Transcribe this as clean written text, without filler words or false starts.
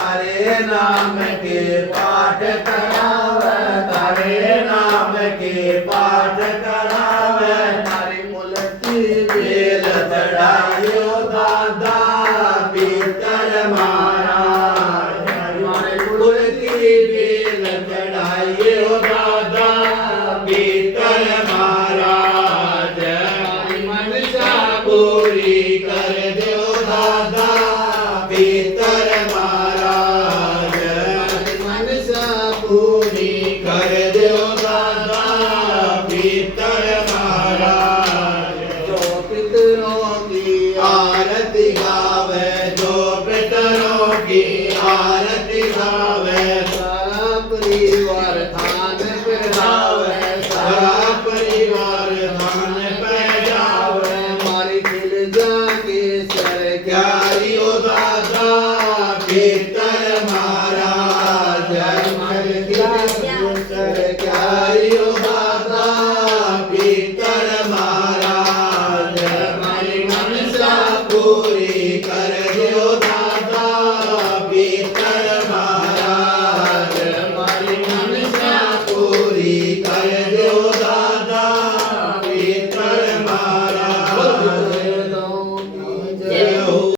तारे नाम के पाठ करावे, तारे नाम के पाठ करावे। तारी मुलकी बेल चढ़ायो दादा भीतर महाराज, मारे कुल की बेल चढ़ायो दादा भीतर महाराज। मनसा पूरी कर दो दादा भीतर महाराज, मनसा पूरी कर दो दादा भीतर महाराज। जो पितरों की आरती गावे, जो पितरों की आरती गावे, सारा परिवार धान पे जावे, सारा परिवार धान पे जावे। मारी खिल जाके सर क्यारी ओ दादा भीतर